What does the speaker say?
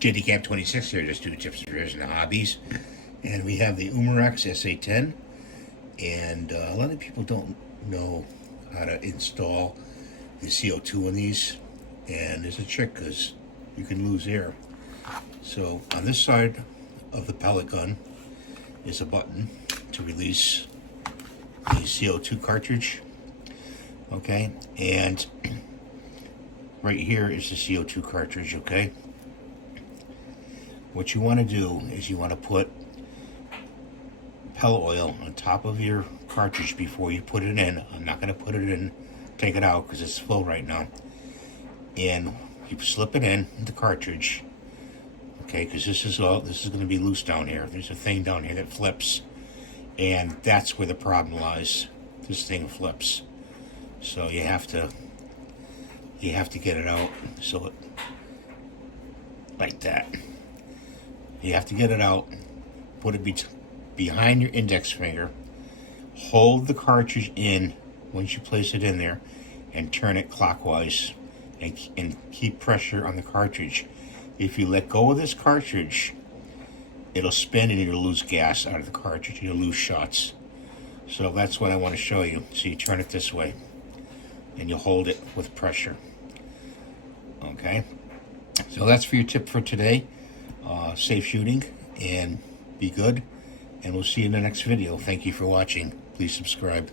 JD 26 here, just doing tips, repairs, and hobbies. And we have the Umarex SA10. And a lot of people don't know how to install the CO2 in these. And there's a trick, because you can lose air. So on this side of the pellet gun is a button to release the CO2 cartridge. Okay, and right here is the CO2 cartridge. Okay, what you want to do is you want to put pellet oil on top of your cartridge before you put it in. I'm not going to put it in, take it out, because it's full right now. And you slip it in the cartridge. Okay, because this is going to be loose down here. There's a thing down here that flips, and that's where the problem lies. This thing flips, so you have to get it out. So like that. You have to get it out. Put it behind your index finger. Hold the cartridge in once you place it in there, and turn it clockwise, and keep pressure on the cartridge. If you let go of this cartridge, it'll spin and you'll lose gas out of the cartridge. You'll lose shots. So that's what I want to show you. So you turn it this way, and you hold it with pressure. Okay? So that's for your tip for today. Safe shooting, and be good. And we'll see you in the next video. Thank you for watching. Please subscribe.